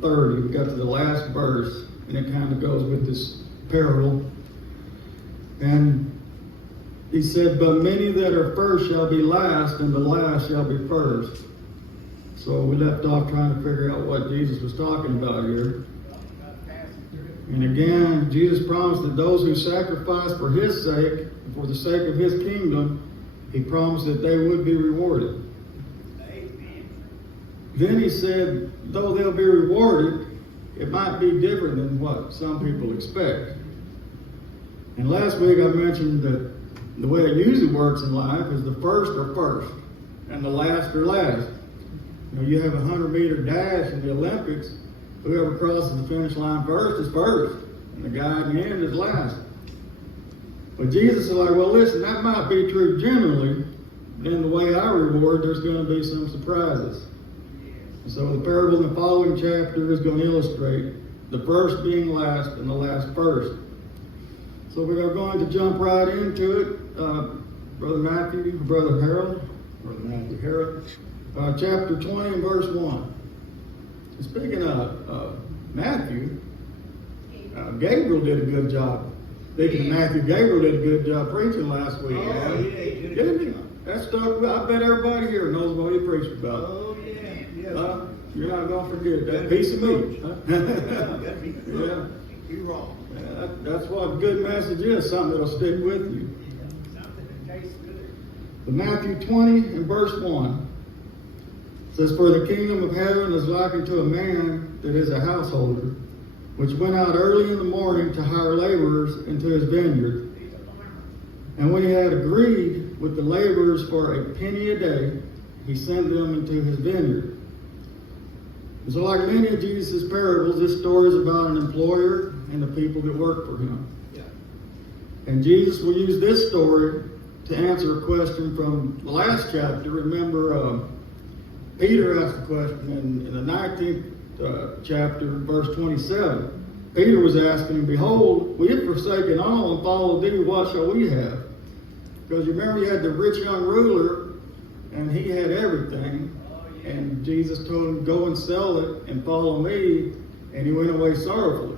30. We got to the last verse, and it kind of goes with this parable. And he said, but many that are first shall be last, and the last shall be first. So we left off trying to figure out what Jesus was talking about here. And again, Jesus promised that those who sacrifice for his sake, and for the sake of his kingdom, he promised that they would be rewarded. Then he said, though they'll be rewarded, it might be different than what some people expect. And last week I mentioned that the way it usually works in life is the first are first, and the last are last. You know, you have a 100-meter dash in the Olympics. Whoever crosses the finish line first is first, and the guy in the end is last. But Jesus is like, well, listen, that might be true generally, but in the way I reward, there's going to be some surprises. And so the parable in the following chapter is going to illustrate the first being last and the last first. So we are going to jump right into it. Brother Matthew, Brother Harold, chapter 20 and verse 1. Speaking of Matthew, Gabriel did a good job. Speaking of Matthew, Gabriel did a good job preaching last week. Oh, Didn't he? That stuck. I bet everybody here knows what he preached about. Oh, yeah. You're not going to forget that piece of meat. Yeah. You're wrong. Yeah, that's what a good message is, something that'll stick with you. Something that tastes good. But Matthew 20 and verse 1 says, for the kingdom of heaven is likened to a man that is a householder, which went out early in the morning to hire laborers into his vineyard. And when he had agreed with the laborers for a penny a day, he sent them into his vineyard. And so like many of Jesus' parables, this story is about an employer and the people that work for him. Yeah. And Jesus will use this story to answer a question from the last chapter. Remember, Peter asked a question in the 19th chapter, verse 27. Peter was asking him, behold, we have forsaken all and followed thee, what shall we have? Because you remember you had the rich young ruler, and he had everything. And Jesus told him, go and sell it and follow me. And he went away sorrowfully.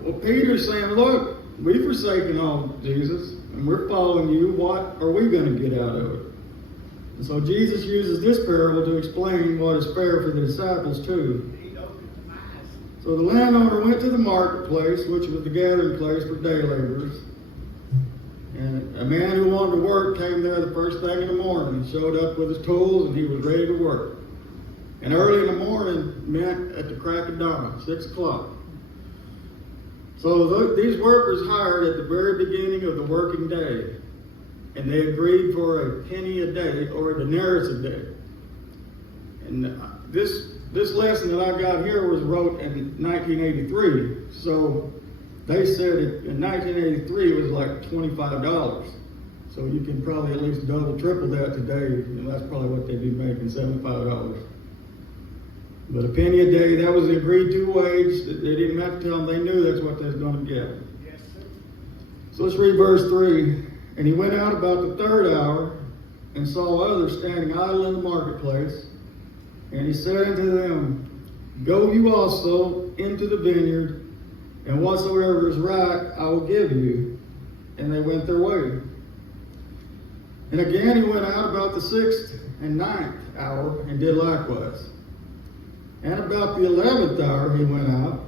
Well, Peter's saying, look, we've forsaken all, Jesus, and we're following you. What are we going to get out of it? And so Jesus uses this parable to explain what is fair for the disciples too. So the landowner went to the marketplace, which was the gathering place for day laborers. And a man who wanted to work came there the first thing in the morning. He showed up with his tools and he was ready to work. And early in the morning meant at the crack of dawn, 6 o'clock. So these workers hired at the very beginning of the working day. And they agreed for a penny a day or a denarius a day. And this lesson that I got here was wrote in 1983. So they said in 1983 it was like $25. So you can probably at least double, triple that today. And that's probably what they'd be making, $75. But a penny a day, that was the agreed to wage. They didn't have to tell them, they knew that's what they was going to get. Yes, sir. So let's read verse 3. And he went out about the third hour and saw others standing idle in the marketplace. And he said unto them, go you also into the vineyard, and whatsoever is right I will give you. And they went their way. And again he went out about the 6th and 9th hour and did likewise. And about the 11th hour he went out,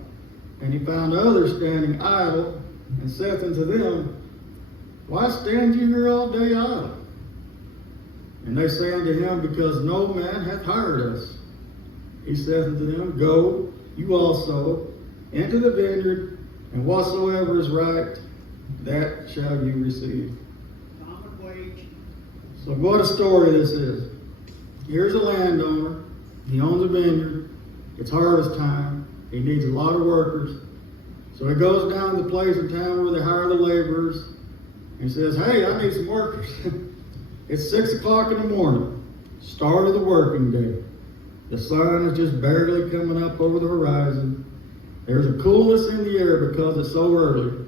and he found others standing idle, and saith unto them, why stand you here all day idle? And they say unto him, because no man hath hired us. He saith unto them, go you also into the vineyard, and whatsoever is right, that shall you receive. Common wage. So what a story this is. Here's a landowner. He owns a vineyard. It's harvest time. He needs a lot of workers. So he goes down to the place in town where they hire the laborers. And he says, hey, I need some workers. It's 6 o'clock in the morning, start of the working day. The sun is just barely coming up over the horizon. There's a coolness in the air because it's so early.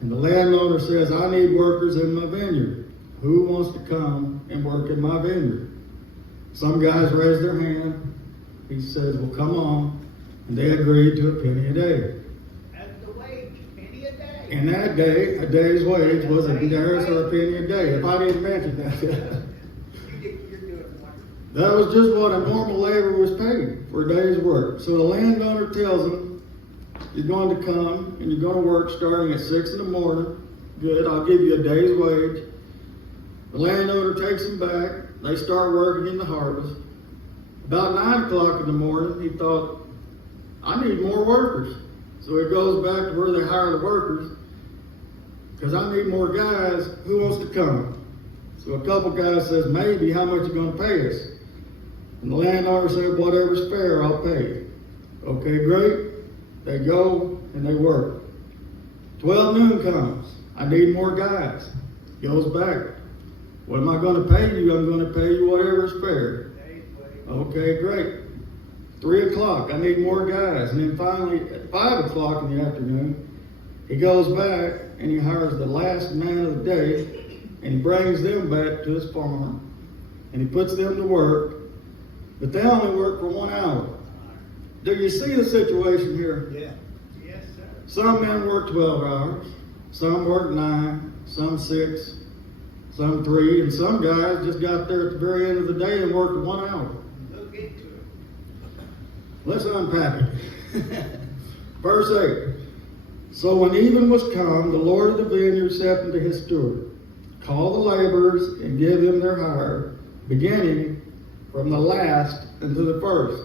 And the landowner says, I need workers in my vineyard. Who wants to come and work in my vineyard? Some guys raise their hand. He says, well, come on. And they agreed to a penny a day. That's the wage, penny a day. And that day, a day's wage was a denarius or a penny a day, if I didn't mention that. You're doing wonderful. That was just what a normal laborer was paid for a day's work. So the landowner tells him, you're going to come and you're going to work starting at 6 in the morning. Good, I'll give you a day's wage. The landowner takes him back. They start working in the harvest. About 9 o'clock in the morning, he thought, I need more workers. So he goes back to where they hire the workers, because I need more guys. Who wants to come? So a couple guys says, maybe, how much you going to pay us? And the landowner said, whatever's fair, I'll pay. Okay, great. They go and they work. 12 noon comes. I need more guys. Goes back. What am I going to pay you? I'm going to pay you whatever's fair. Okay, great. 3 o'clock, I need more guys. And then finally, at 5 o'clock in the afternoon, he goes back and he hires the last man of the day, and he brings them back to his farm, and he puts them to work, but they only work for 1 hour. Do you see the situation here? Yeah. Yes, sir. Some men work 12 hours, some work 9, some 6, some 3, and some guys just got there at the very end of the day and worked 1 hour. We'll get to it. Let's unpack it. Verse 8. So when even was come, the Lord of the vineyard said unto his steward, call the laborers and give them their hire, beginning from the last unto the first.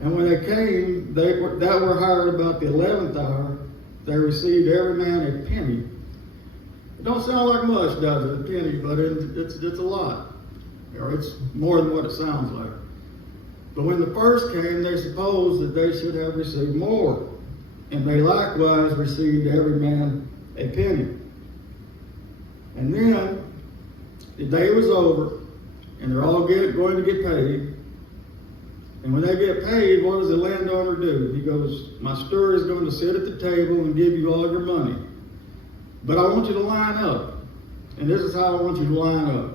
And when they came, that were hired about the 11th hour, they received every man a penny. It don't sound like much, does it, a penny, but it's a lot. Or it's more than what it sounds like. But when the first came, they supposed that they should have received more. And they likewise received every man a penny. And then the day was over, and they're all going to get paid. And when they get paid, what does the landowner do? He goes, my steward is going to sit at the table and give you all your money. But I want you to line up. And this is how I want you to line up.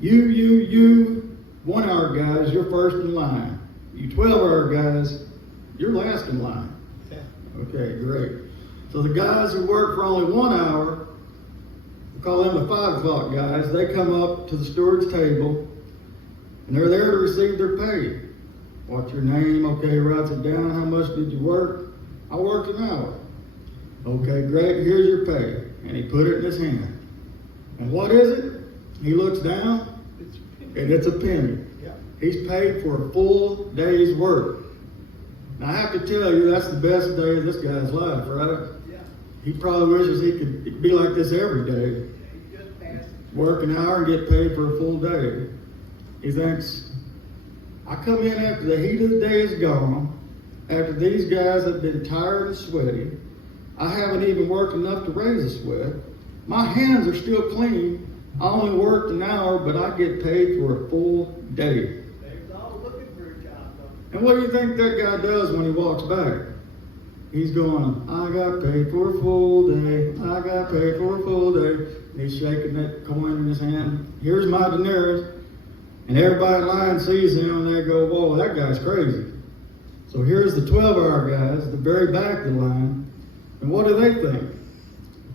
You 1 hour guys, you're first in line. You 12-hour guys, you're last in line. Okay, great. So the guys who work for only 1 hour, we call them the 5 o'clock guys, they come up to the steward's table, and they're there to receive their pay. What's your name? Okay, writes it down. How much did you work? I worked an hour. Okay, great. Here's your pay. And he put it in his hand. And what is it? He looks down, and it's a penny. Yeah. He's paid for a full day's work. Now, I have to tell you, that's the best day of this guy's life, right? Yeah. He probably wishes he could be like this every day. He just passed. Work an hour and get paid for a full day. He thinks, I come in after the heat of the day is gone, after these guys have been tired and sweaty. I haven't even worked enough to raise a sweat. My hands are still clean. I only worked an hour, but I get paid for a full day. They're all looking for a job, though. And what do you think that guy does when he walks back? He's going, I got paid for a full day. I got paid for a full day. And he's shaking that coin in his hand. Here's my denarius. And everybody in line sees him and they go, whoa, that guy's crazy. So here's the 12-hour guys, the very back of the line. And what do they think?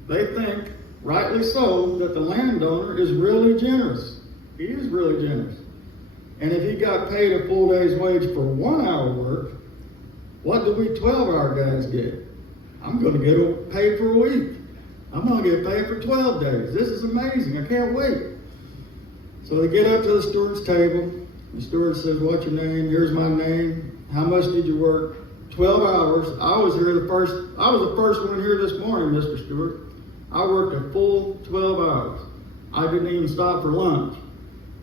They think, rightly so, that the landowner is really generous. He is really generous. And if he got paid a full day's wage for 1 hour work, what do we 12-hour guys get? I'm going to get paid for a week. I'm going to get paid for 12 days. This is amazing. I can't wait. So they get up to the steward's table. The steward says, what's your name? Here's my name. How much did you work? 12 hours. I was the first one here this morning, Mr. Stewart. I worked a full 12 hours. I didn't even stop for lunch.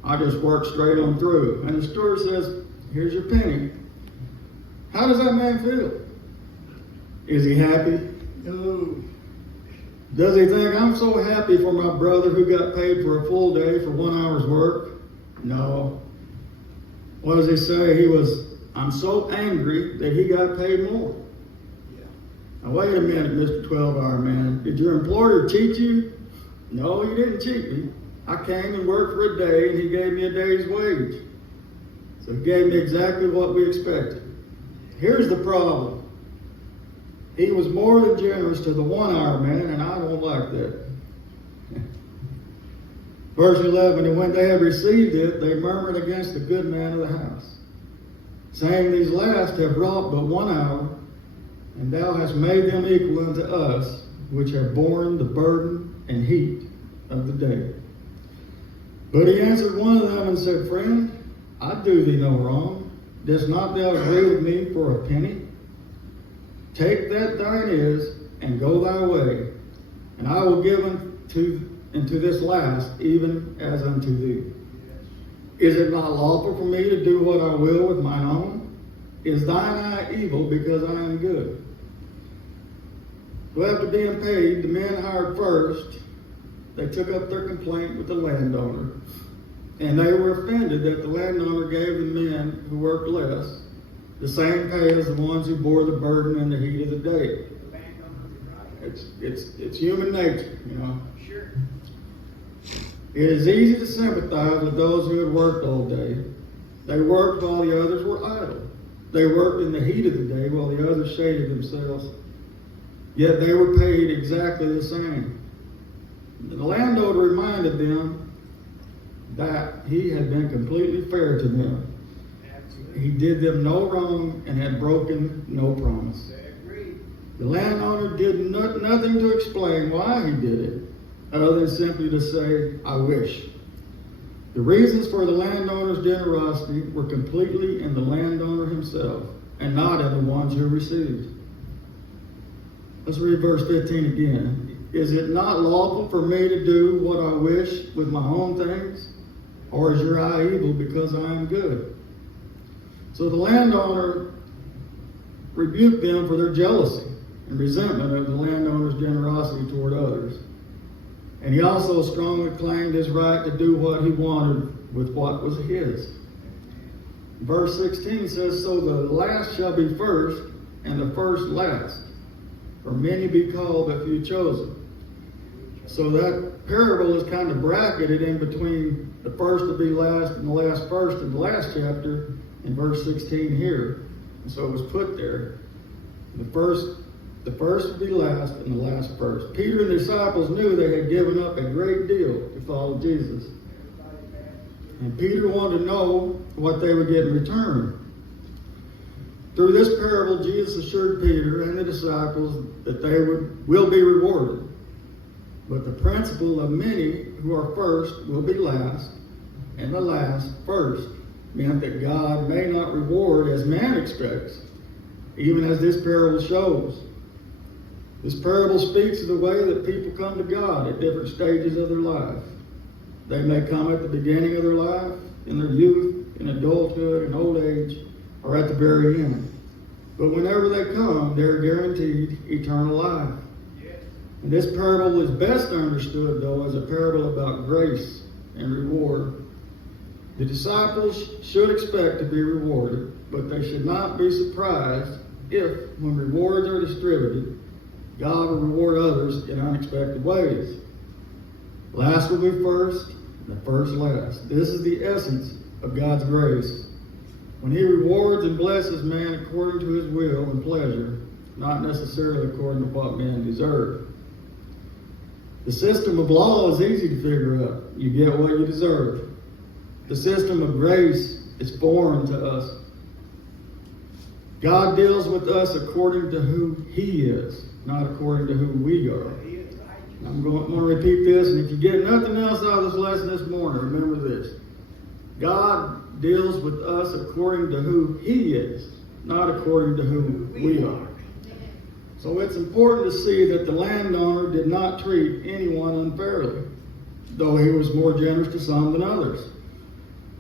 I just worked straight on through. And the steward says, here's your penny. How does that man feel? Is he happy? No. Does he think, I'm so happy for my brother who got paid for a full day for 1 hour's work? No. What does he say? I'm so angry that he got paid more. Yeah. Now wait a minute, Mr. 12-hour man. Did your employer cheat you? No, he didn't cheat me. I came and worked for a day and he gave me a day's wage. So he gave me exactly what we expected. Here's the problem. He was more than generous to the 1 hour man, and I don't like that. Verse 11, and when they had received it, they murmured against the good man of the house, saying, these last have wrought but 1 hour, and thou hast made them equal unto us, which have borne the burden and heat of the day. But he answered one of them and said, friend, I do thee no wrong. Dost not thou agree with me for a penny? Take that thine is, and go thy way, and I will give unto this last, even as unto thee. Is it not lawful for me to do what I will with mine own? Is thine eye evil because I am good? So after being paid, the men hired first, they took up their complaint with the landowner, and they were offended that the landowner gave the men who worked less the same pay as the ones who bore the burden and the heat of the day. It's human nature, you know. Sure. It is easy to sympathize with those who had worked all day. They worked while the others were idle. They worked in the heat of the day while the others shaded themselves. Yet they were paid exactly the same. The landowner reminded them that he had been completely fair to them. He did them no wrong and had broken no promise. The landowner did nothing to explain why he did it, other than simply to say, I wish. The reasons for the landowner's generosity were completely in the landowner himself and not in the ones who received. Let's read verse 15 again. Is it not lawful for me to do what I wish with my own things? Or is your eye evil because I am good? So the landowner rebuked them for their jealousy and resentment of the landowner's generosity toward others. And he also strongly claimed his right to do what he wanted with what was his. Verse 16 says, so the last shall be first, and the first last. For many be called, but few chosen. So that parable is kind of bracketed in between the first to be last and the last first in the last chapter in verse 16 here. And so it was put there. The first would be last and the last first. Peter and the disciples knew they had given up a great deal to follow Jesus. And Peter wanted to know what they would get in return. Through this parable, Jesus assured Peter and the disciples that they will be rewarded. But the principle of many who are first will be last, and the last first, meant that God may not reward as man expects, even as this parable shows. This parable speaks of the way that people come to God at different stages of their life. They may come at the beginning of their life, in their youth, in adulthood, in old age, or at the very end. But whenever they come, they're guaranteed eternal life. And this parable is best understood, though, as a parable about grace and reward. The disciples should expect to be rewarded, but they should not be surprised if, when rewards are distributed, God will reward others in unexpected ways. Last will be first, and the first last. This is the essence of God's grace. When he rewards and blesses man according to his will and pleasure, not necessarily according to what man deserves. The system of law is easy to figure out. You get what you deserve. The system of grace is foreign to us. God deals with us according to who he is, not according to who we are. I'm going to repeat this, and if you get nothing else out of this lesson this morning, remember this. God deals with us according to who he is, not according to who we are. So it's important to see that the landowner did not treat anyone unfairly, though he was more generous to some than others.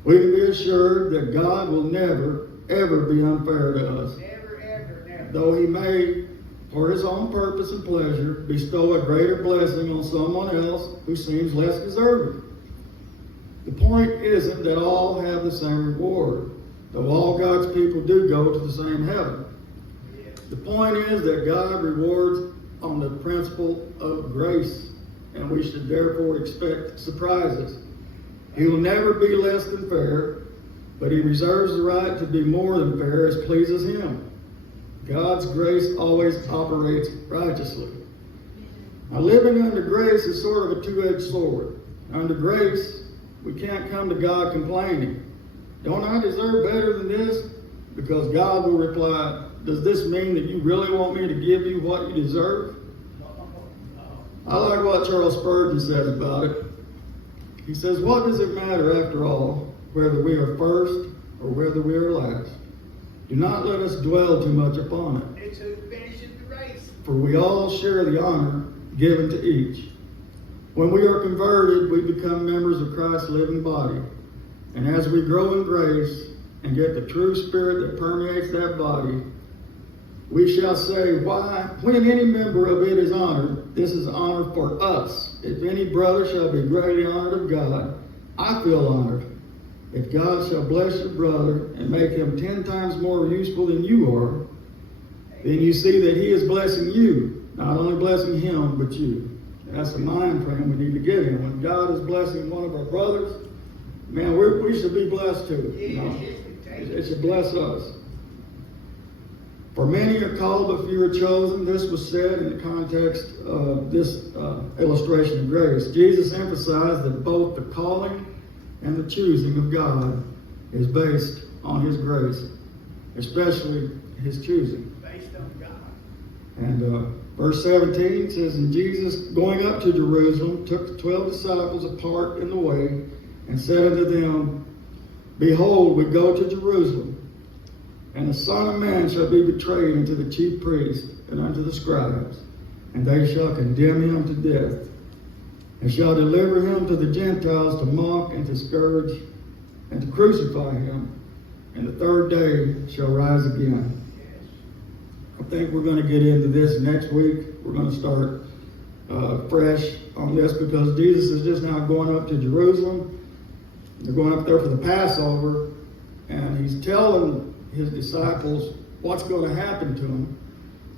We can be assured that God will never, ever be unfair to us. Never, ever, never. Though he may, for his own purpose and pleasure, bestow a greater blessing on someone else who seems less deserving. The point isn't that all have the same reward, though all God's people do go to the same heaven. The point is that God rewards on the principle of grace, and we should therefore expect surprises. He will never be less than fair, but he reserves the right to be more than fair as pleases him. God's grace always operates righteously. Now, living under grace is sort of a two-edged sword. Under grace, we can't come to God complaining. Don't I deserve better than this? Because God will reply, does this mean that you really want me to give you what you deserve? I like what Charles Spurgeon says about it. He says, what does it matter after all, whether we are first or whether we are last? Do not let us dwell too much upon it. It's who finishes the race. For we all share the honor given to each. When we are converted, we become members of Christ's living body. And as we grow in grace and get the true spirit that permeates that body, we shall say, when any member of it is honored, this is honor for us. If any brother shall be greatly honored of God, I feel honored. If God shall bless your brother and make him 10 times more useful than you are, then you see that he is blessing you, not only blessing him, but you. That's the mind frame we need to get in. When God is blessing one of our brothers, man, we should be blessed too. You know? It should bless us. For many are called, but few are chosen. This was said in the context of this illustration of grace. Jesus emphasized that both the calling and the choosing of God is based on his grace, especially his choosing. Based on God. And verse 17 says, and Jesus, going up to Jerusalem, took the 12 disciples apart in the way, and said unto them, behold, we go to Jerusalem, and the Son of Man shall be betrayed unto the chief priests and unto the scribes, and they shall condemn him to death, and shall deliver him to the Gentiles to mock and to scourge and to crucify him, and the third day shall rise again. I think we're going to get into this next week. We're going to start fresh on this because Jesus is just now going up to Jerusalem. They're going up there for the Passover, and he's telling his disciples what's going to happen to them,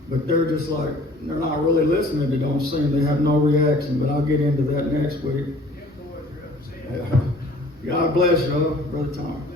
but they're just like, they're not really listening. They don't seem, they have no reaction, but I'll get into that next week. God bless you, Brother Tom.